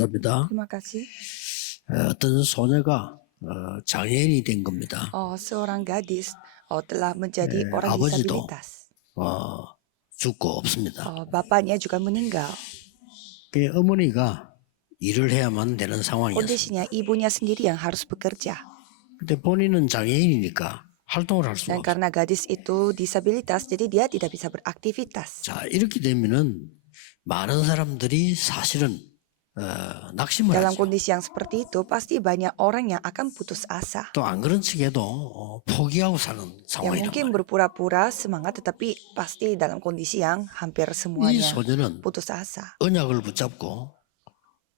감사합니다. Terima kasih. 어떤 소녀가 장애인이 된 겁니다. Seorang gadis telah menjadi orang 아버지도 disabilitas. 죽고 없습니다. Bapaknya juga meninggal. 그 어머니가 일을 해야만 되는 상황이었습니다. Kondisinya ibunya sendiri yang harus bekerja. 근데 본인은 장애인이니까 활동을 할 수가 Dan 없어요. karena gadis itu disabilitas, jadi dia tidak bisa beraktivitas. 자, 이렇게 되면은 많은 사람들이 사실은 낙심을 Dalam 하죠. kondisi yang seperti itu, pasti banyak orang yang akan putus asa. 또 안 그런 척해도 포기하고 사는 Yang 상황이란 mungkin 말이에요. berpura-pura semangat, tetapi pasti dalam kondisi yang hampir 이 semuanya 소녀는 putus asa. 언약을 붙잡고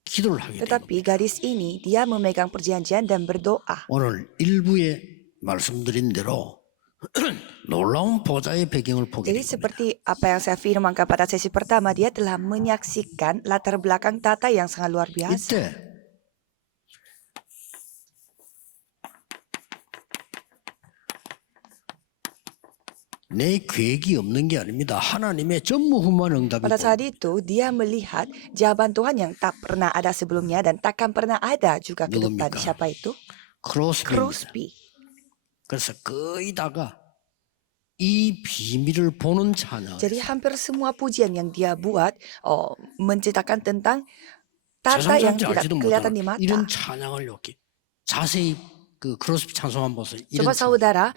기도를 하게 됩니다. Tetapi gadis ini, dia memegang perjanjian dan berdoa. 오늘 일부에 말씀드린 대로 놀라운 보좌의 배경을 보게 Jadi 됩니다. seperti apa yang saya firmankan pada sesi pertama, dia telah menyaksikan latar belakang tata yang sangat luar biasa. 이때 내 계획이 없는 게 아닙니다. 하나님의 전무후무한 응답이 Pada saat 보입니다. itu, dia melihat jawaban Tuhan yang tak pernah ada sebelumnya dan takkan pernah ada juga ke depan. 누굽니까? Siapa itu? 크로스비입니다. Crosby. 그래서 거의 다가 이 비밀을 보는 찬양. Jadi hampir semua pujian yang dia buat menceritakan tentang tata 세상 yang 사람들이 tidak 알지도 kelihatan 못하는 di mata. 이런 찬양을 이렇게 자세히 그 크로스비 찬송한 보세요. Coba saudara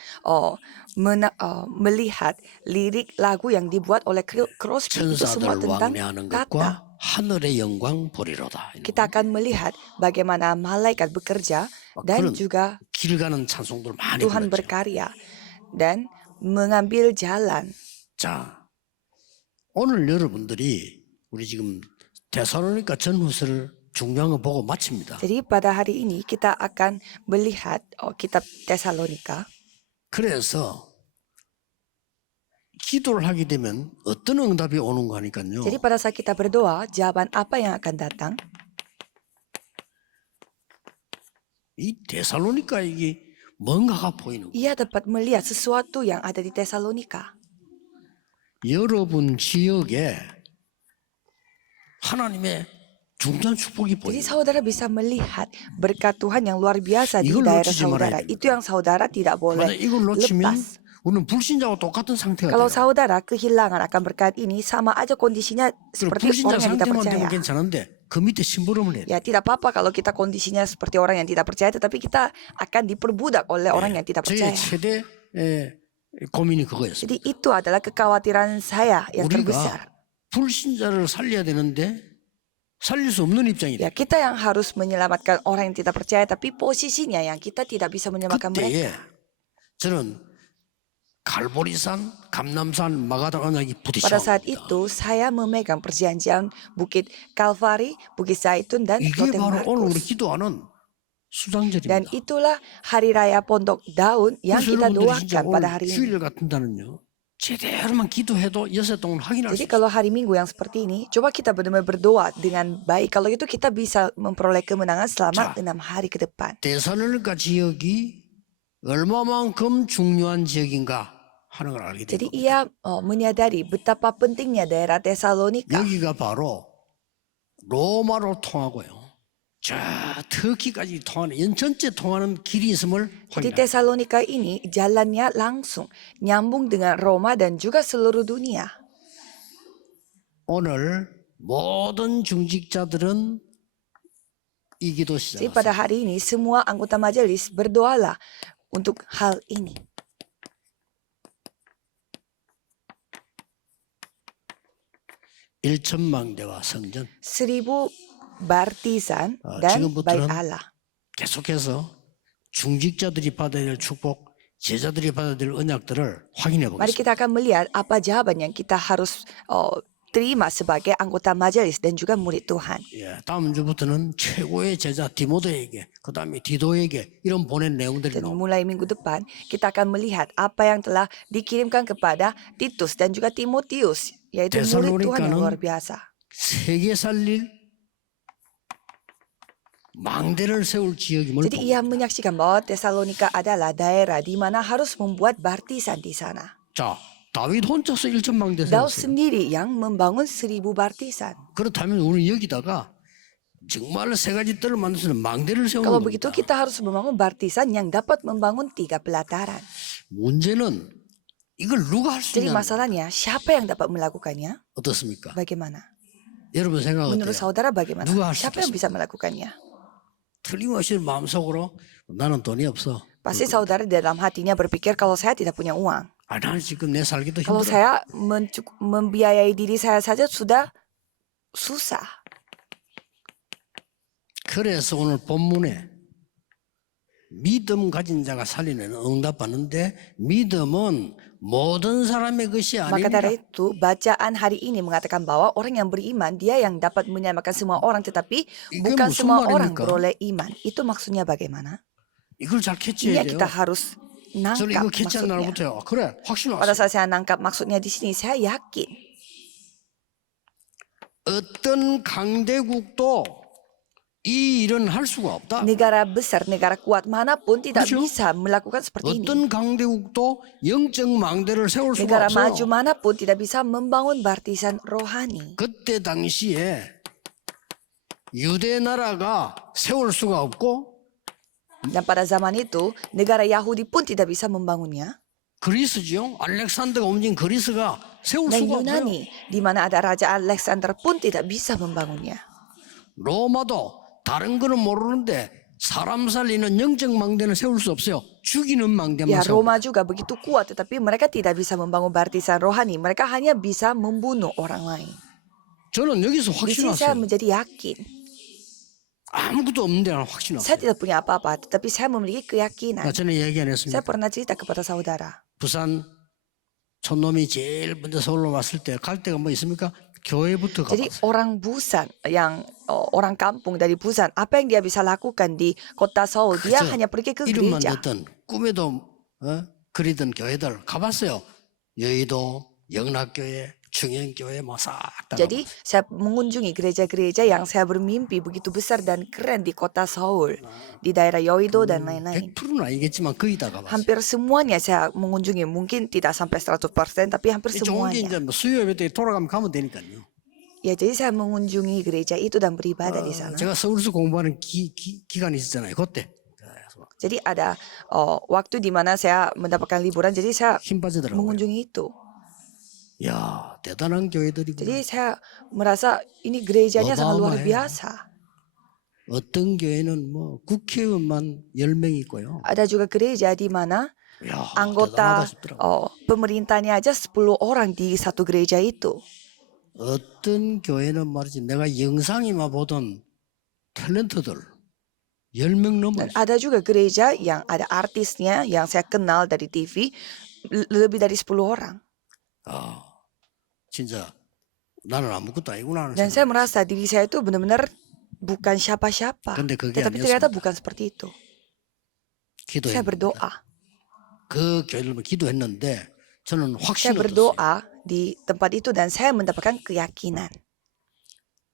melihat lirik lagu yang dibuat oleh Crosby itu semua 천사들 tentang 왕래하는 tata. 것과 하늘의 영광 보리로다. Kita akan melihat bagaimana malaikat bekerja dan 그런 juga 길 가는 찬송들 많이 Tuhan 불렀죠. berkarya dan mengambil jalan. 자, 오늘 여러분들이 우리 지금 데살로니가 전후서를 중요한 거 보고 마칩니다. Jadi pada hari ini kita akan melihat kitab Tesalonika. 그래서 기도를 하게 되면 어떤 응답이 오는 거 하니까요. Jadi pada saat kita berdoa, jawaban apa yang akan datang? 이 데살로니가 이게 뭔가가 보이는 거예요. Ia dapat melihat sesuatu yang ada di Tesalonika. 여러분 지역에 하나님의 중단 축복이 Jadi 보여요. saudara bisa melihat berkat Tuhan yang luar biasa di 이걸 daerah 놓치지 saudara. 말아야 됩니다. Itu yang saudara tidak 만약 boleh 이걸 놓치면 lepas. 우리는 불신자와 똑같은 상태가 Kalau 돼요. saudara kehilangan akan berkat ini, sama aja kondisinya 그리고 seperti 불신자 orang yang tidak 상태만 percaya. 되면 괜찮은데 그 밑에 심부름을 해야 돼요. Ya tidak apa-apa kalau kita kondisinya seperti orang yang tidak percaya, tetapi kita akan diperbudak oleh orang yang tidak 저의 percaya. 최대 고민이 그거였어요. Jadi itu adalah kekhawatiran saya yang terbesar. 우리가 불신자를 살려야 되는데 살릴 수 없는 입장이 Ya 돼요. kita yang harus menyelamatkan orang yang tidak percaya, tapi posisinya yang kita tidak bisa menyelamatkan 그때에 mereka. 저는 갈보리산, 감남산, 마가다 언약이 Pada saat 부딪혀옵니다. itu saya memegang perjanjian Bukit Kalvari, Bukit Zaitun dan 이게 Lote 바로 오늘 우리 Markus. 기도하는 수당절입니다. Dan itulah hari raya Pondok Daun yang 그래서 kita 여러분들이 진짜 doakan pada 오늘 hari ini. 주일 같은 날은요 제대로만 기도해도 6동을 확인할 수 Jadi 있어요. kalau hari Minggu yang seperti ini, coba kita benar-benar berdoa dengan baik. Kalau itu kita bisa memperoleh kemenangan selama 자. 6 hari ke depan. 데살로니가 지역이 얼마만큼 중요한 지역인가 하는 걸 알게 Jadi 됩니다. ia menyadari betapa pentingnya daerah Tesalonika. 여기가 바로 로마로 통하고요. 저 터키까지 통하는 전체 통하는 길이 있음을 Jadi 확인합니다. Tesalonika ini jalannya langsung nyambung dengan Roma dan juga seluruh dunia. 오늘 모든 중직자들은 이 기도 Jadi 시작하세요. pada hari ini semua anggota majelis berdoalah untuk hal ini. 일천망대와 성전 1000 baptisan dan 지금부터는 bait Allah. 계속해서 중직자들이 받아야 될 축복, 제자들이 받아야 될 언약들을 확인해 Mari 보겠습니다. kita akan melihat apa jawaban yang kita harus terima sebagai anggota majelis dan juga murid Tuhan. 예, 다음 주부터는 최고의 제자 디모데에게, 그 다음에 디도에게 이런 보낸 내용들이 Dan 나옵니다. mulai minggu depan kita akan melihat apa yang telah dikirimkan kepada Titus dan juga Timotius, yaitu murid Tuhan yang luar biasa. 세계 살릴 망대를 세울 지역임을 Jadi ia 봅니다. menyaksikan bahwa Tesalonika adalah daerah di mana harus membuat baptisan di sana. 자, 다윗 혼자서 일천망대 Daud 세웠어요. sendiri yang membangun 1000 baptisan. 그렇다면 우리는 여기다가 정말 세 가지 뜰을 만들어서 망대를 세우는 Kalau 겁니다. begitu kita harus membangun barisan yang dapat membangun 3 pelataran. 문제는 이걸 누가 할 수 Jadi 있냐는 겁니다. masalahnya siapa yang dapat melakukannya? 어떻습니까? Bagaimana? 여러분 생각 Menurut 어때요? saudara bagaimana? 누가 할 수 Siapa yang bisa 있겠습니까? melakukannya? 틀림없이 마음속으로 나는 돈이 없어. Pasti saudara di dalam hatinya berpikir kalau saya tidak punya uang. 아, 나는 지금 내 살기도 Kalau 힘들어. saya membiayai diri saya saja sudah susah. 그래서 오늘 본문에 믿음 가진 자가 살리는 응답받는데 믿음은 모든 사람의 것이 Maka 아닙니다. dari itu bacaan hari ini mengatakan bahwa orang yang beriman dia yang dapat menyamakan semua orang tetapi 이게 bukan 무슨 semua orang 말입니까? beroleh iman. Itu maksudnya bagaimana? 이걸 잘 Ini 캐치해야 kita 돼요. harus 저는 이거 nangkap 캐치한 maksudnya. 날부터요. 그래, 확신 Pada 왔어요. saat saya nangkap maksudnya di sini saya yakin 어떤 강대국도 이 일은 할 수가 없다. negara besar, negara kuat manapun tidak 그렇죠? bisa melakukan seperti ini. 어떤 강대국도 영적 망대를 세울 수가 Negara maju 없어요. manapun tidak bisa membangun barisan rohani. 그때 당시에 유대 나라가 세울 수가 없고 Dan pada zaman itu negara Yahudi pun tidak bisa membangunnya. 그리스죠. 알렉산더가 움직인 그리스가 세울 Dan 수가 없어요. Yunani di mana ada Raja Alexander pun tidak bisa membangunnya. 로마도 다른 거는 모르는데 사람 살리는 영적 망대는 세울 수 없어요. 죽이는 망대만 Ya 세워. Roma juga begitu kuat tetapi mereka tidak bisa membangun barisan rohani. Mereka hanya bisa membunuh orang lain. 저는 여기서 Di sini saya 확신했어요. menjadi yakin. 아무것도 없는데 나는 Saya 확신했어요. tidak punya apa-apa tetapi saya memiliki 나 keyakinan. 전에 얘기 안 Saya 했습니까? pernah cerita kepada saudara. 부산 촌놈이 제일 먼저 서울로 왔을 때 갈 데가 뭐 있습니까? 교회부터 Jadi 가봤어요. orang Busan yang orang kampung dari Busan, apa yang dia bisa lakukan di kota Seoul? Dia 그저 hanya pergi ke 이름만 gereja. 듣던 꿈에도 그리던 교회들 가봤어요. 여의도, 영락교회, 충현교회 뭐 싹 다 Jadi saya mengunjungi gereja-gereja yang saya bermimpi begitu besar dan keren di kota Seoul, di daerah Yeouido dan lain-lain. 100%는 아니겠지만 거의 다 가봤어요. Hampir semuanya saya mengunjungi, mungkin tidak sampai 100% tapi hampir 좋은 게 semuanya. 이제 뭐 수요 예배 때 돌아가면 가면 되니까요. Ya jadi saya mengunjungi gereja itu dan beribadah di sana. 제가 서울에서 공부하는 기간이 있었잖아요. 그때 Jadi ada waktu di mana saya mendapatkan liburan, jadi saya 힘 빠지더라고요. mengunjungi itu. 야 대단한 교회들이구나. Jadi saya merasa ini gerejanya sangat luar 어마어마해요. biasa. 어떤 교회는 뭐 국회의원만 10명 있고요. Ada juga gereja di mana 야, anggota 대단하다 싶더라고요. pemerintahnya aja 10 orang di satu gereja itu. 어떤 교회는 말이지 내가 영상이만 보던 탤런트들 10명 넘어. Dan ada juga gereja yang ada artisnya yang saya kenal dari TV lebih dari 10 orang. 아, 진짜 나는 아무것도 아니구나 하는 Dan 생각. saya merasa diri saya itu benar-benar bukan siapa-siapa. 근데 그게 Tetapi ternyata 아니었습니다. bukan seperti itu. Saya 기도했는데 berdoa. 그 교회를 기도했는데 저는 Saya 확신을 얻었어요. berdoa di tempat itu dan saya mendapatkan keyakinan.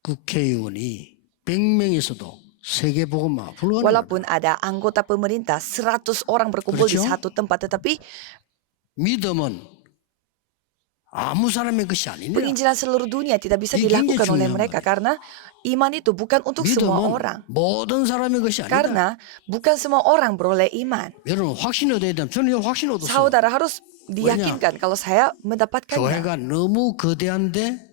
국회의원이 100명에서도 세계복음화 불가능합니다. Walaupun ada anggota pemerintah 100 orang berkumpul di 그렇죠? satu tempat, tetapi 믿음은 아무 사람의 것이 아니냐. penginjilan seluruh dunia tidak bisa 이게 dilakukan 굉장히 oleh 중요한 mereka karena iman itu bukan untuk semua orang. 믿음은 모든 사람의 것이 아니다. Karena bukan semua orang beroleh iman. 여러분 확신 얻어야 되면 저는 이거 확신 얻었어요. Saudara harus diyakinkan kalau saya mendapatkannya. 교회가 너무 거대한데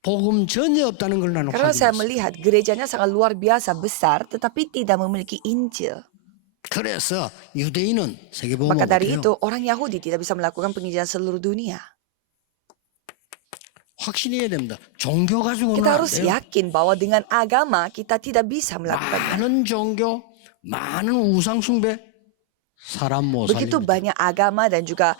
복음 전혀 없다는 걸 나는 Karena saya 확인했어요. melihat gerejanya sangat luar biasa besar tetapi tidak memiliki Injil. 그래서 유대인은 세계복음 Maka dari 못해요. itu orang Yahudi tidak bisa melakukan penginjilan seluruh dunia. 확신해야 됩니다. 종교 가지고는 Kita 안 harus 돼요. yakin bahwa dengan agama kita tidak bisa melakukannya. 많은 종교, 많은 우상 숭배, 사람 못 Begitu 살립니다. banyak agama dan juga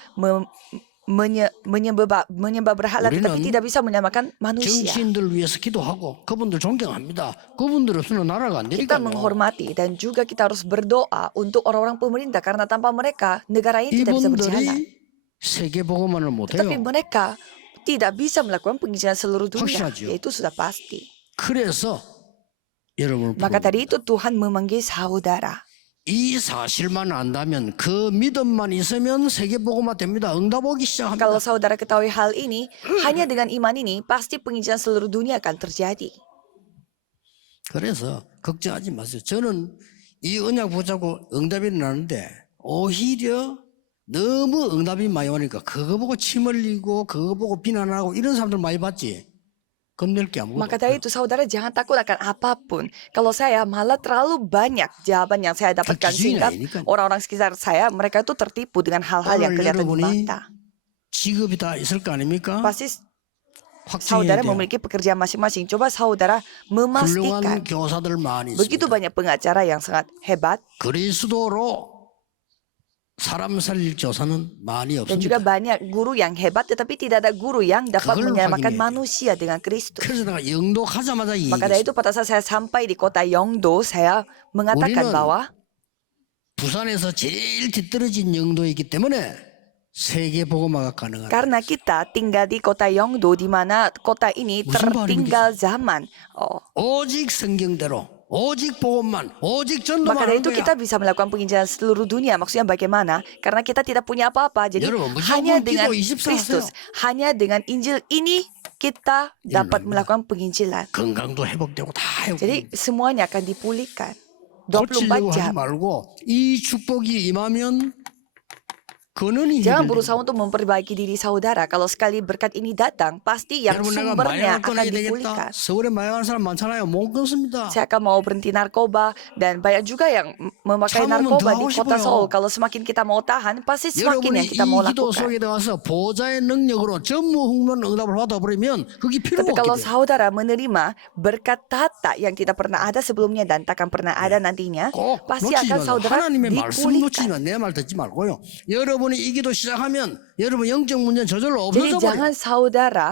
menyembah berhala tetapi 우리는 tidak bisa menyamakan manusia. 정치인들 위해서 기도하고 그분들 존경합니다. 그분들 없으면 나라가 안 Kita 되니까요. menghormati dan juga kita harus berdoa untuk orang-orang pemerintah karena tanpa mereka negara ini tidak bisa berjalan. 이분들이 세계복음화를 Tetapi 못해요. mereka tidak bisa melakukan penginjilan seluruh dunia. 확실하죠. Yaitu sudah pasti. 그래서 여러분을 Maka 부릅니다. tadi itu Tuhan memanggil saudara. 이 사실만 안다면 그 믿음만 있으면 세계복음화 됩니다. 응답 오기 시작합니다. Kalau saudara ketahui hal ini, hanya dengan iman ini pasti penginjilan seluruh dunia akan terjadi. 그래서 걱정하지 마세요. 저는 이 언약 붙잡고 응답이 일어나는데 오히려 너무 응답이 많이 오니까 그거 보고 침 흘리고 그거 보고 비난하고 이런 사람들 많이 봤지. 겁낼 게 아무것도 Maka dari 없어요. itu saudara jangan takut akan apapun. Kalau saya malah terlalu banyak jawaban yang saya dapatkan 기준이 sehingga 아니니까요. orang-orang sekitar saya mereka itu tertipu dengan hal-hal yang 오늘 kelihatan di 여러분이 mata. 직업이 다 있을 거 아닙니까? Pasti 확증해야 saudara 돼요. memiliki pekerjaan masing-masing. Coba saudara 훌륭한 memastikan 교사들 많이 begitu 있습니다. banyak pengacara yang sangat hebat 그리스도로 사람 살릴 교사는 많이 dan juga 없습니다. banyak guru yang hebat tetapi tidak ada guru yang dapat 그걸 menyelamatkan 확인해야 돼요. manusia dengan Kristus. 그래서 내가 영도 가자마자 Maka dari 얘기했어요. itu pada saat saya sampai di kota Yeongdo, saya 우리는 mengatakan bahwa 부산에서 제일 뒤떨어진 영도이기 때문에 세계 복음화가 가능하다. karena kita tinggal di kota Yeongdo di mana kota ini 무슨 말이겠어요? tertinggal zaman. 오직 성경대로, 오직 복음만, 오직 전도만 Maka dari 하는 itu 거야. kita bisa melakukan penginjilan seluruh dunia. Maksudnya bagaimana? Karena kita tidak punya apa-apa. Jadi 여러분, 무조건 hanya dengan 기도 24 Kristus, hanya dengan Injil ini kita dapat 일어납니다. melakukan penginjilan. 건강도 회복되고 다 회복됩니다. Jadi semuanya akan dipulihkan. 고치려고 24 하지 jam. 말고 이 축복이 임하면 근원이 Jangan 해결돼요. berusaha untuk memperbaiki diri saudara. Kalau sekali berkat ini datang, pasti yang 여러분 내가 sumbernya 마약을 akan 끊어야 dipulihkan. 되겠다. 서울에 마약하는 사람 많잖아요. 못 끊습니다. Saya akan mau berhenti narkoba dan banyak juga yang memakai 참으면 narkoba 더 di 하고 kota 싶어요. Seoul. Kalau semakin kita mau tahan, pasti semakin 여러분이 yang kita 이 mau 기도 lakukan. 속에 들어가서 보좌의 능력으로 전무후무한 응답을 받아버리면 그게 필요가 Tapi kalau 없게 돼요. saudara menerima berkat tata yang tidak pernah ada sebelumnya dan takkan pernah ada nantinya, 꼭 pasti 놓치지 akan 마세요. saudara 하나님의 말씀 놓치지 dipulihkan. 마. 내 말 듣지 말고요. 여러분이 이 기도 시작하면 여러분 영적 문제 저절로 Jadi 없어져 버려요. jangan saudara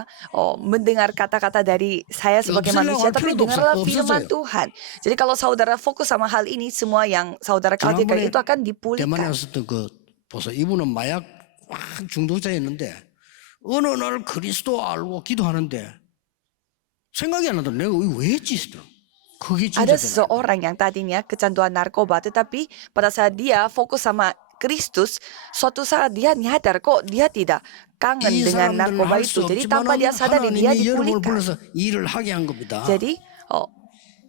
mendengar kata-kata dari saya sebagai 없애려고 manusia, 할 tapi 필요도 dengarlah 없어요. firman Tuhan. Jadi kalau saudara fokus sama hal ini, semua yang saudara khawatirkan 지난번에 itu akan 대만에 dipulihkan. 왔었던 그 보소 이분은 마약 확 중독자였는데 어느 날 그리스도 알고 기도하는데 생각이 안 나더라. 내가 이거 왜 했지 싶더라. 그게 진짜 Ada 대단해. seseorang yang tadinya kecanduan narkoba, tetapi pada saat dia fokus sama Kristus, suatu saat dia nyadar kok dia tidak kangen 이 dengan 사람들은 narkoba 할 itu. 수 Jadi tanpa 없지만 dia sadari dia 하나님이 여러분을 dipulihkan. 불러서 일을 하게 한 겁니다. Jadi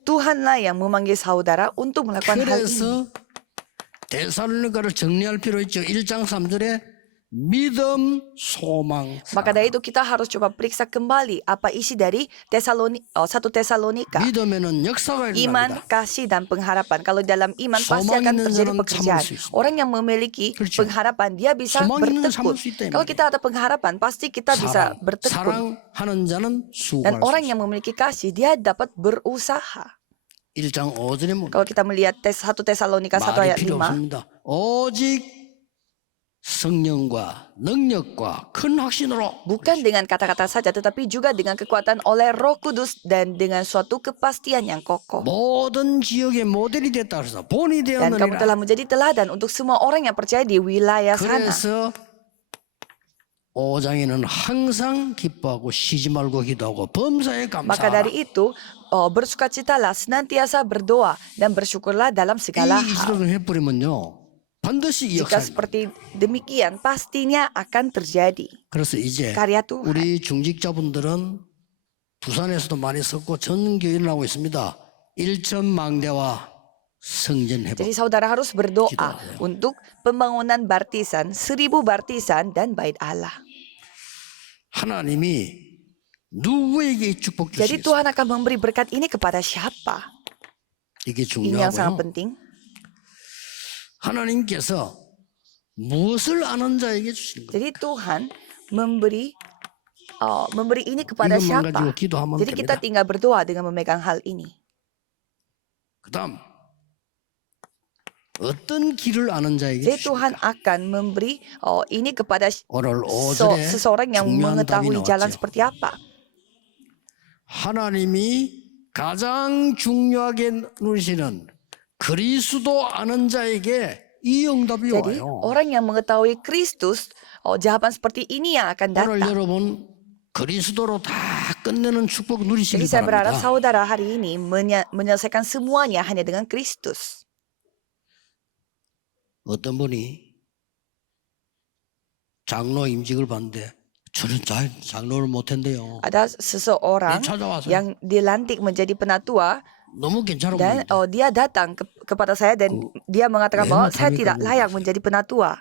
Tuhanlah yang memanggil saudara untuk melakukan hal ini. 그래서 데살로니가를 정리할 필요 있죠. 1장 3절에 믿음, 소망, Maka 사랑. dari itu kita harus coba periksa kembali apa isi dari 1 Tesalonika. 믿음에는 역사가 Iman, 일어납니다. kasih, dan pengharapan. Kalau dalam iman pasti 소망 akan 있는 terjadi 사람은 pekerjaan. 참을 수 있습니다. Orang yang memiliki 그렇죠. pengharapan, dia bisa 소망 있는 참을 bertekun. 수 있다 이 Kalau 말이에요. kita ada pengharapan, pasti kita bisa 사랑, bertekun. 사랑하는 자는 수고할 Dan 수 orang 있어요. yang memiliki kasih, dia dapat berusaha. 1장 5절에 보면 Kalau kita melihat 1 Tesalonika 1 말이 ayat 필요 5, 없습니다. 오직 성령과 능력과 큰 확신으로 bukan dengan kata-kata saja, tetapi juga dengan kekuatan oleh Roh Kudus dan dengan suatu kepastian yang kokoh. 모든 지역의 모델이 됐다 그래서 본이 Dan kamu telah 되었느니라. menjadi teladan untuk semua orang yang percaya di wilayah sana. 그래서 5장에는 항상 기뻐하고 쉬지 말고 기도하고 범사에 Maka 감사하라. dari itu, bersukacitalah, senantiasa berdoa, dan bersyukurlah dalam segala 이 hal. 기도를 해버리면요 반드시 Jika 역사입니다. seperti demikian, pastinya akan terjadi. 그래서 이제 Karya Tuhan. 우리 중직자분들은 부산에서도 많이 썼고 전 교회 일어나고 있습니다. 일천망대와 성전 회복. Jadi saudara harus berdoa Gidoa세요. untuk pembangunan bartisan, 1000 bartisan, dan bait Allah. 하나님이 누구에게 이 축복 Jadi 주시겠어요? Tuhan akan memberi berkat ini kepada siapa? 이게 Ini yang sangat 중요하고요. penting. 하나님께서 무엇을 아는 자에게 주시는 거예요. Jadi Tuhan memberi ini kepada 이것만 siapa? 가지고 기도하면 Jadi kita 됩니다. tinggal berdoa dengan memegang hal ini. 그다음 어떤 길을 아는 자에게 Jadi Tuhan 주십니까? akan memberi ini kepada 오늘 5절에 seseorang yang 중요한 답이 mengetahui jalan 나왔죠. seperti apa. 하나님이 가장 중요하게 누리시는 그리스도 아는 자에게 이 응답이 Jadi 와요. orang yang mengetahui Kristus, jawaban seperti ini yang akan 오늘 datang. 여러분 그리스도로 다 끝내는 축복 Jadi 누리시길 saya berharap 바랍니다. saudara hari ini menyelesaikan semuanya hanya dengan Kristus. 어떤 분이 장로 임직을 받는데 저는 장로를 못한대요. Ada seseorang 찾아와서 yang dilantik menjadi penatua, 너무 괜찮아 Dan 보인다. dia datang kepada saya dan dia mengatakan 왜 bahwa saya 마타입니까? tidak layak menjadi penatua.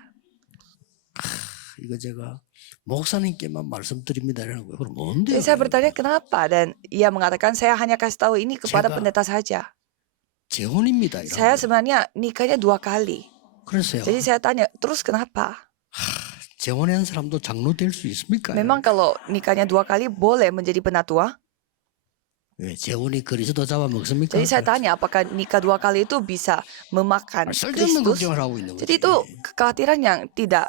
이거 제가 목사님께만 말씀드립니다. 이러는 거예요. 그럼 뭔데요? Jadi saya bertanya kenapa dan ia mengatakan saya hanya kasih tahu ini kepada 제가 pendeta saja. 재혼입니다. 이런 Saya 거예요. sebenarnya nikahnya 2 kali. 그랬어요. Jadi saya tanya, terus kenapa? 재혼한 사람도 장로 될 수 있습니까? Memang kalau nikahnya 2 kali boleh menjadi penatua? 왜 재혼이 그리스도 잡아먹습니까? Jadi saya tanya apakah nikah 2 kali itu bisa memakan 쓸데없는 Kristus? 걱정을 하고 있는 Jadi 거지. itu kekhawatiran yang tidak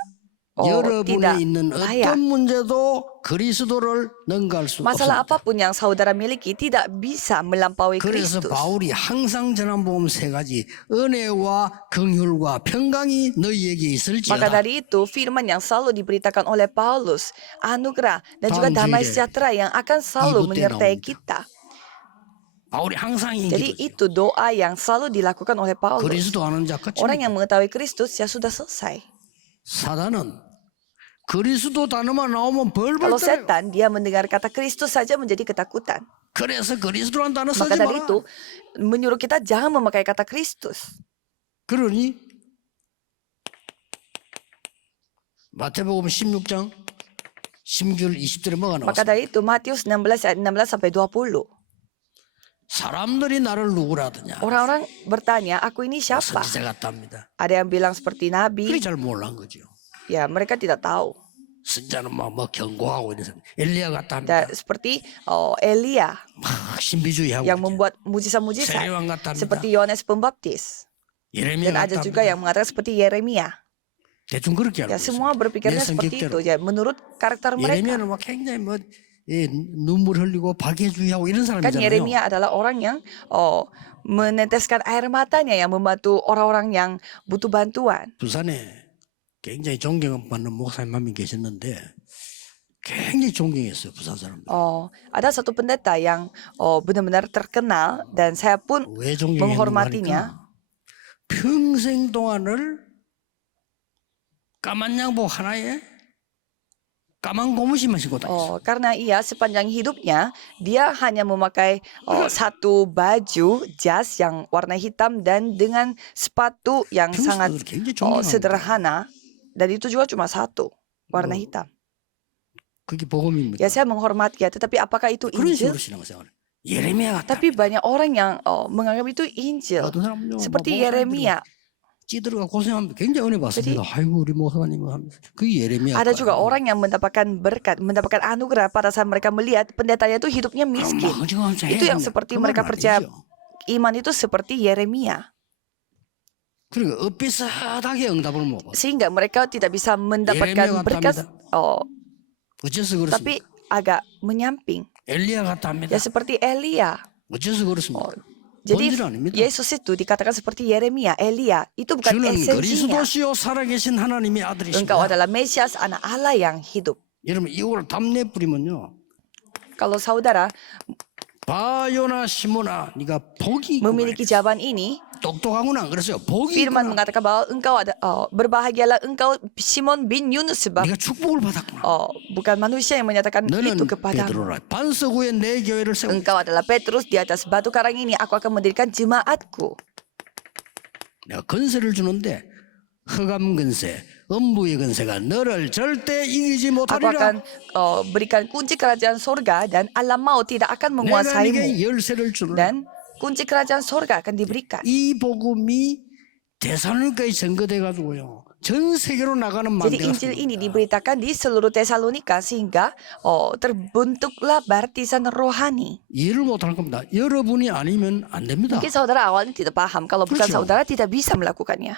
여러분에 tidak 있는 layak. 어떤 문제도 그리스도를 능가할 수 Masalah 없습니다. apapun yang saudara miliki tidak bisa melampaui 그래서 Kristus. 바울이 항상 전한복음 3가지 은혜와 긍휼과 평강이 너희에게 Maka 있을지어다. dari itu firman yang selalu diberitakan oleh Paulus, anugerah dan juga 다음 damai 주일에 sejahtera yang akan selalu 이부 때 menyertai 나옵니다. kita. 바울이 항상 이 Jadi 기도죠. itu doa yang selalu dilakukan oleh Paulus. 그리스도 아는 자 Orang 끝입니다. yang mengetahui Kristus ya sudah selesai. 사단은 그리스도 단어만 나오면 벌벌 Kalau 떨어요. setan dia mendengar kata Kristus saja menjadi ketakutan. 그래서 그리스도란 단어 Maka 쓰지 dari 마라. itu menyuruh kita jangan memakai kata Kristus. 그러니 마태복음 16장 16절 20절에 뭐가 Maka 나왔어요? dari itu Matius 16 ayat 16 sampai 20. 사람들이 나를 누구라 하더냐? Orang-orang bertanya, aku ini siapa? 선지자 같답니다. Ada yang bilang seperti 그게 nabi. 잘 몰란 거죠. Ya, mereka tidak tahu. 선지자는 막 경고하고 이런 사람. 엘리야 같답니다. Dan seperti Elia 막 신비주의하고 yang 있죠. membuat mujizat-mujizat. 세례왕 같답니다. Seperti Yohanes Pembaptis. 예레미야 Dan ada juga 같답니다. yang mengatakan seperti Yeremia. 대충 그렇게 알고 Ya, semua 있어요. berpikirnya 내 seperti itu. 성격대로. Ya, menurut karakter mereka. 예레미야는 막 굉장히 눈물 흘리고 박해주의하고 이런 Kan 사람이잖아요. Yeremia adalah orang yang meneteskan air matanya yang membantu orang-orang yang butuh bantuan. 부산에 굉장히 존경받는 목사님 한 명 계셨는데 굉장히 존경했어요. 부산 사람들. Ada satu pendeta yang benar-benar terkenal dan saya pun 왜 존경했는가 menghormatinya. 하니까 평생 동안을 까만 양복 하나에 까만 고무신만 신고 다녔어요. Karena ia sepanjang hidupnya dia hanya memakai satu baju jas yang warna hitam dan dengan sepatu yang sangat 평소에 굉장히 존경합니다. sederhana dan itu juga cuma satu warna hitam. 그게 복음입니다. Ya saya menghormati ya, tetapi apakah itu 그런 Injil? 식으로 신앙생활. 예레미야 같다. Tapi banyak orang yang menganggap itu Injil. 어떤 사람은요, Seperti 뭐 Yeremia. 찌들어가 고생하면 굉장히 은혜 받습니다. 아이고 우리 목사님은 하면서 그게 예레미야. Ada juga orang yang mendapatkan berkat, mendapatkan anugerah pada saat mereka melihat pendetanya itu hidupnya miskin. Itu yang seperti mereka percaya iman itu seperti Yeremia. 그러니까 엇비슷하게 응답을 못 받아. Sehingga mereka tidak bisa mendapatkan berkat, 어째서 그렇습니까? tapi agak menyamping. 엘리야 같답니다. Ya seperti Elia. 어째서 그렇습니까? Jadi 본질은 아닙니다. Yesus itu dikatakan seperti Yeremia, Elia. Itu bukan 주는 esensinya. 그리스도시요 살아계신 하나님의 Engkau 아들이십니다. adalah Mesias, anak Allah yang hidup. 여러분 이걸 답내 뿌리면요. Kalau saudara 바요나 시모나 네가 복이 있고 memiliki jawaban ini, 똑똑하구나 안 그랬어요. 복이 Firman 있구나. mengatakan bahwa engkau ada berbahagialah engkau Simon bin Yunus sebab 네가 축복을 받았구나. bukan manusia yang menyatakan 너는 itu kepadamu. 베드로라 반석 위에 내 교회를 세우. Engkau adalah Petrus, di atas batu karang ini aku akan mendirikan jemaatku. 내가 건세를 주는데 흑암 건세, 음부의 건세가 너를 절대 이기지 Aku akan 못하리라. berikan kunci kerajaan sorga dan alam maut tidak akan 내가 menguasaimu. 네게 열쇠를 주노라. Dan kunci kerajaan sorga akan diberikan. 이 복음이 데살로니가에 전거돼 가지고요. 전 세계로 나가는 Jadi 망대가 Injil ini 섭니다. diberitakan di seluruh Tesalonika sehingga terbentuklah baptisan rohani. 이해를 못할 겁니다. 여러분이 아니면 안 됩니다. Mungkin saudara awalnya tidak paham. Kalau bukan 그렇죠. saudara tidak bisa melakukannya.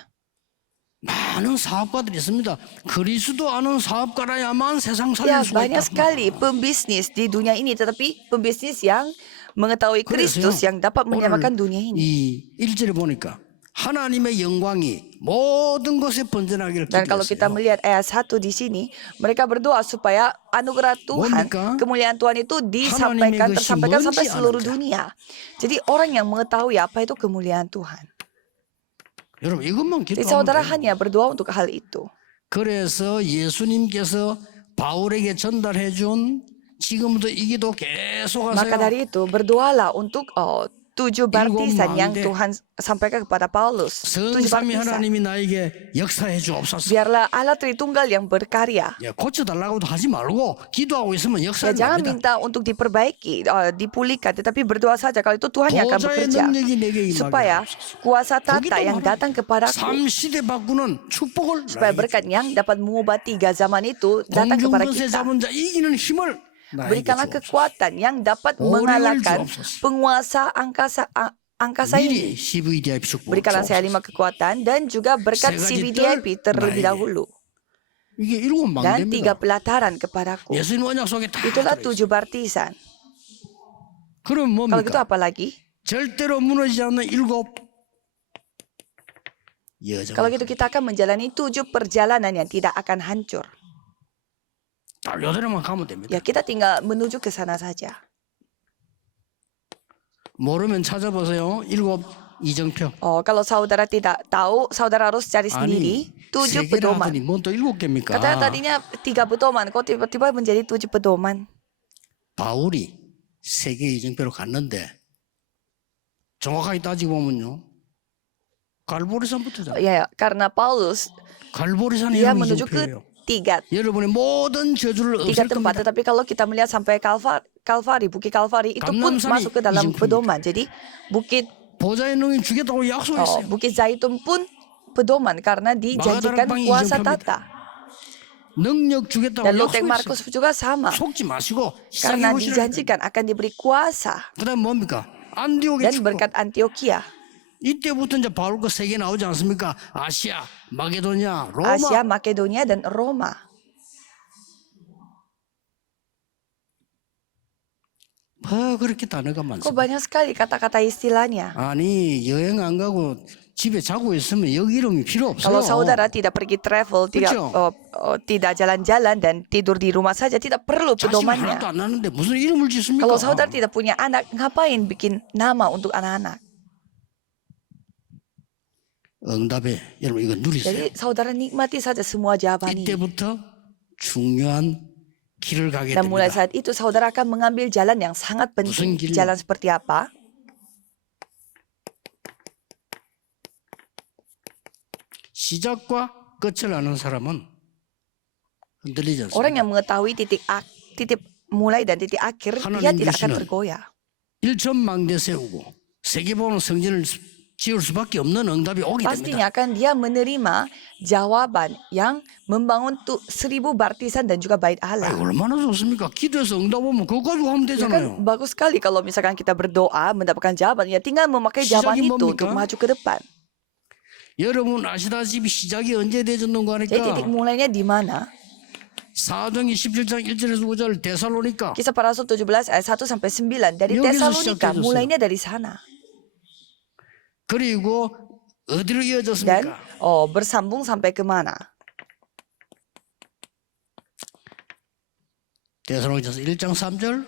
많은 사업가들이 있습니다. 그리스도 아는 사업가라야만 세상 Ya, 살릴 수가 banyak 있다. sekali pembisnis di dunia ini, tetapi pembisnis yang mengetahui Kristus yang dapat menyamakan dunia ini. 이 1절에 보니까 하나님의 영광이 모든 곳에 번져나기를 Dan kalau kita 기도했어요. melihat ayat 1 di sini, mereka berdoa supaya anugerah Tuhan, 뭡니까? kemuliaan Tuhan itu 하나님의 것이 tersampaikan sampai 뭔지 seluruh 아는 자. dunia. Jadi orang yang mengetahui apa itu kemuliaan Tuhan. 여러분 이것만 Jadi 기도하면 saudara 돼요. hanya berdoa untuk hal itu. 그래서 예수님께서 바울에게 전달해 준 지금도 이 기도 계속 Maka 하세요. dari itu berdoalah untuk 7 baptisan yang 망대. Tuhan sampaikan kepada Paulus. 7 성삼위 baptisan. 하나님이 나에게 역사해 주옵소서. Biarlah Allah Tritunggal yang berkarya. 야, 고쳐달라고도 하지 말고 기도하고 있으면 Ya, 역사는 jangan 납니다. minta untuk diperbaiki, dipulihkan, tetapi berdoa saja. Kalau itu Tuhan yang akan 보좌의 bekerja. 능력이 내게 임하게 Supaya 하옵소서. kuasa tata 거기도 yang 말하는 datang kepadaku, 삼시대 바꾸는 축복을 supaya 나에게 berkat yang dapat mengubah 3 zaman itu datang kepada 공중것에 kita. 잡은 자 이기는 힘을 나에게 Berikanlah 주옵소서. kekuatan yang dapat Oreol mengalahkan juopsoso. penguasa angkasa 미리 ini. CVDIP 축복을 Berikanlah saya 5 주옵소서. kekuatan dan juga berkat 세 가지 CVDIP 뜰 terlebih 나에게. dahulu. 이게 일곱 Dan 3 망대입니다. pelataran kepadaku. 예수님 언약 속에 다 Itulah 들어있어요. 7 baptisan. 그럼 Kalau gitu 뭡니까? apa lagi? 절대로 무너지지 않는 7 여정. Kalau gitu kita akan menjalani 7 perjalanan yang tidak akan hancur. 달려들어만 가면 됩니다. Ya, kita tinggal menuju ke sana saja. 모르면 찾아보세요. 7 이정표. Kalau saudara tidak tahu, saudara harus cari sendiri 7 세 개나 pedoman. 하더니 뭔 또 7개입니까? Katanya tadinya 3 pedoman, kok tiba-tiba menjadi 7 pedoman. 바울이 세계 이정표로 갔는데 정확하게 따지고 보면요. 갈보리산부터잖아요. Ya, karena Paulus 갈보리산이 dia 여러분 menuju ke 이정표예요. 3 여러분의 모든 저주를 없앨 tempat. 겁니다. Tetapi kalau kita melihat sampai Kalvari, Bukit Kalvari itu pun 감람산이 masuk ke dalam 이정표입니다. pedoman. Jadi Bukit 보좌의 능이 주겠다고 약속했어요. Bukit Zaitun pun pedoman karena dijanjikan 마가다락방이 kuasa 이정표입니다. tata. 능력 주겠다고 Dan Lotek 약속했어요. Markus juga sama. 속지 마시고 시작해 Karena 보시라니까요. dijanjikan akan diberi kuasa. 그다음 뭡니까? 안디옥의 Dan 축복. berkat Antioquia, 이때부터 이제 바울 거 세 개 나오지 않습니까? 아시아, 마게도냐, 로마. Asia, Makedonia, dan Roma. 그렇게 단어가 Kok 많습니다. banyak sekali kata-kata istilahnya. 아니 여행 안 가고 집에 자고 있으면 여기 이름이 필요 없어요. Kalau saudara tidak pergi travel, tidak tidak jalan-jalan dan tidur di rumah saja, tidak perlu 자식 pedomannya. 하나도 안 나는데 무슨 이름을 짓습니까? Kalau saudara tidak punya anak, ngapain bikin nama untuk anak-anak? 응답에 여러분 이거 누리세요. Jadi saudara nikmati saja semua jawaban ini. 이때부터 중요한 길을 가게 Dan mulai 됩니다. saat itu saudara akan mengambil jalan yang sangat penting. 무슨 길? Jalan seperti apa? 시작과 끝을 아는 사람은 흔들리지 않습니다. Orang yang mengetahui titik mulai dan titik akhir, dia 하나님 tidak akan 주시는 tergoyah. 일천망대 세우고 세계보는 성전을 지을 수밖에 없는 응답이 오게 됩니다. Pastinya akan dia menerima jawaban yang membangun 1000 baptisan dan juga bait Allah. 얼마나 좋습니까? 기도해서 응답 오면 그거 가지고 하면 Ya 되잖아요. kan bagus sekali kalau misalkan kita berdoa mendapatkan jawaban, ya tinggal memakai jawaban 시작이 itu 뭡니까? untuk maju ke depan. 여러분 아시다시피 시작이 언제 되졌는가 Jadi titik 하니까 mulainya di mana? 사도행전 17장 1절에서 5절 데살로니가 Kisah para Rasul 17 ayat 1 sampai 9 dari 여기서 Tesalonika, 시작해졌어요. mulainya dari sana. 그리고 어디로 Dan 이어졌습니까? bersambung sampai ke mana? 데살로니가서 1장 3절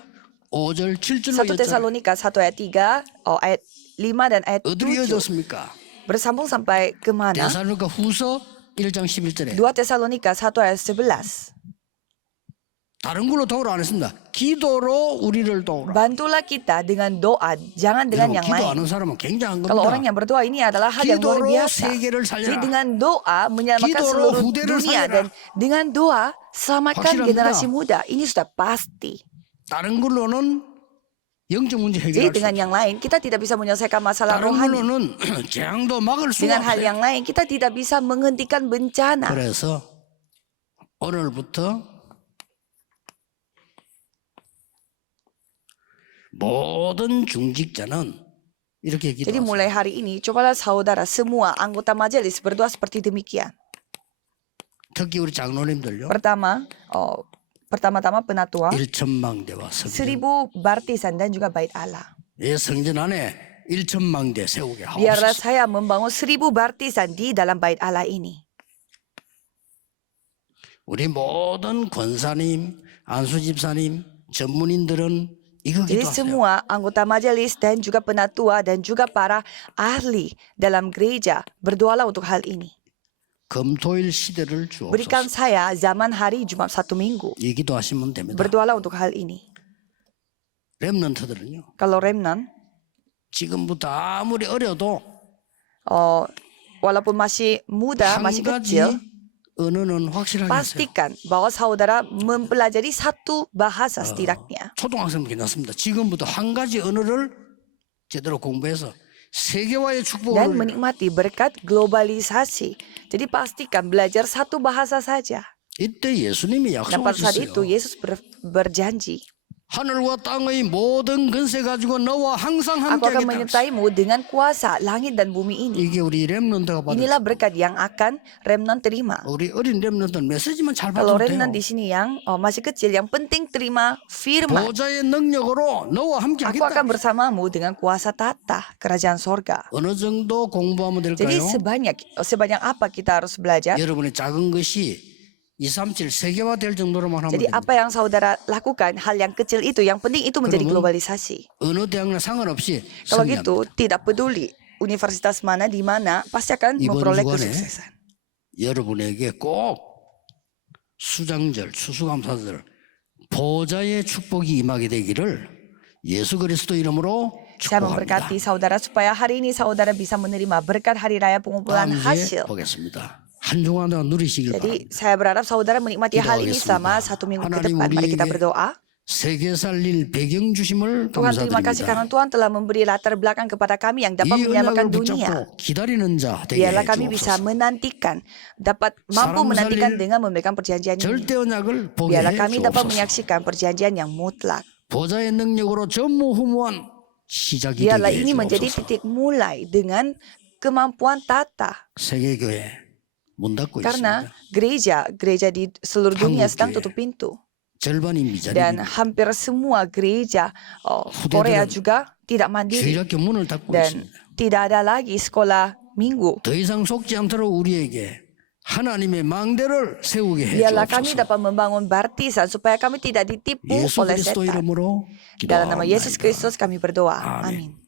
5절 7절로 1 이어졌잖아요. Tesalonika 1 ayat 3, ayat 5 dan ayat 어디로 7. 이어졌습니까? Bersambung sampai ke mana? 데살로니가 후서 1장 11절에 2 Tesalonika 1 ayat 11. 다른 걸로 도우라 안 했습니다. 기도로 우리를 도우라. Bantulah kita dengan doa, jangan dengan 여러분, yang lain. 기도하는 사람은 굉장한 Kalau orang 겁니다. yang berdoa ini adalah hal yang luar 기도로 biasa. 세계를 Jadi 살려라. dengan doa menyelamatkan 기도로 seluruh 후대를 dunia 살려라. dan dengan doa selamatkan 확실합니다. generasi muda. Ini sudah pasti. 다른 걸로는 영적 문제 Jadi 해결할 수 dengan 없어요. yang lain kita tidak bisa menyelesaikan masalah 다른 rohani. 걸로는 재앙도 막을 수가 Dengan hal 없어요. yang lain kita tidak bisa menghentikan bencana. 그래서 오늘부터 모든 중직자는 이렇게 Jadi mulai 기도하세요. hari ini cobalah saudara semua anggota majelis berdoa seperti demikian. 특히 우리 장로님들요. Pertama-tama penatua 1천망대와 성전. 1000 baptisan dan juga bait Allah. 이 성전 안에 1천망대 세우게 Biarlah 하옵소서. saya membangun 1000 baptisan di dalam bait Allah ini. 우리 모든 권사님, 안수집사님, 전문인들은 이거 Jadi 기도하세요. semua anggota majelis dan juga penatua dan juga para ahli dalam gereja berdoalah untuk hal ini. 금토일 시대를 Berikan 주옵소서. saya zaman hari Jumat Sabtu Minggu. 이 기도하시면 됩니다. Berdoalah untuk hal ini. 렘넌트들은요. Kalau remnant 지금부터 아무리 어려도 Walaupun masih muda, 한 masih 가지 kecil, 언어는 확실하게 하세요. pastikan bahwa saudara mempelajari satu bahasa setidaknya. 초등학생도 괜찮습니다. 지금부터 한 가지 언어를 제대로 공부해서 세계화의 Dan 축복을 menikmati berkat globalisasi. Jadi pastikan belajar satu bahasa saja. 이때 예수님이 Dan pada saat itu 약속하셨어요. Yesus berjanji, 하늘과 땅의 모든 근세 가지고 너와 항상 Aku 함께하겠다. akan menyertaimu dengan kuasa langit dan bumi ini. 이게 우리 렘넌트가 받은 Inilah berkat yang akan remnant terima. 우리 어린 렘넌트는 메시지만 잘 Kalau 받으면 remnant 돼요. di sini yang masih kecil, yang penting terima firman. 보좌의 능력으로 너와 Aku 함께하겠다. akan bersamamu dengan kuasa tata kerajaan sorga. 어느 정도 공부하면 Jadi 될까요? sebanyak apa kita harus belajar? 여러분의 작은 것이 237 세계화 될 정도로만 하면 Jadi 됩니다. apa yang saudara lakukan, hal yang kecil itu, yang penting itu menjadi 그러면 globalisasi. 어느 대학이나 상관없이 Kalau 승리합니다. gitu, tidak peduli universitas mana di mana, pasti akan 이번 memperoleh 주간에 kesuksesan. 여러분에게 꼭 수장절, 추수감사절 보좌의 축복이 임하게 되기를 예수 그리스도 이름으로 Saya 축복합니다. memberkati saudara supaya hari ini saudara bisa menerima berkat hari raya pengumpulan 다음 주에 hasil. 보겠습니다. 한 주간 동안 누리시길 Jadi 바랍니다. saya berharap saudara menikmati hal ini selama 기도하겠습니다. 1 minggu ke 하나님 depan. Mari kita 우리에게 berdoa. 세계 살릴 배경 주심을 Tuhan, terima kasih karena 감사드립니다. Tuhan telah memberi latar belakang kepada kami yang dapat 이 menyamakan 언약을 dunia. 붙잡고 기다리는 자 되게 Biarlah kami bisa 해주옵소서. menantikan, dapat mampu 사람 menantikan 살릴 dengan memegang perjanjian ini. 절대 언약을 보게 Biarlah kami dapat 해주옵소서. menyaksikan perjanjian yang mutlak. 보좌의 능력으로 전무후무한 시작이 Biarlah 되게 ini menjadi 해주옵소서. titik mulai dengan kemampuan tata. 세계교회 문 닫고 Karena 있습니다. gereja di seluruh dunia sedang 한국교회. tutup pintu. 절반이 Dan 미자립니다. hampir semua gereja Korea juga tidak mandiri. 주일학교 문을 닫고 Dan 있습니다. tidak ada lagi sekolah minggu. 더 이상 속지 않도록 우리에게 하나님의 망대를 세우게 Biarlah kami 해주옵소서. dapat membangun baptisan supaya kami tidak ditipu 예수 oleh 그리스도 setan. 이름으로 Dalam nama Yesus 기도합니다. Kristus kami berdoa. Amin. Amin.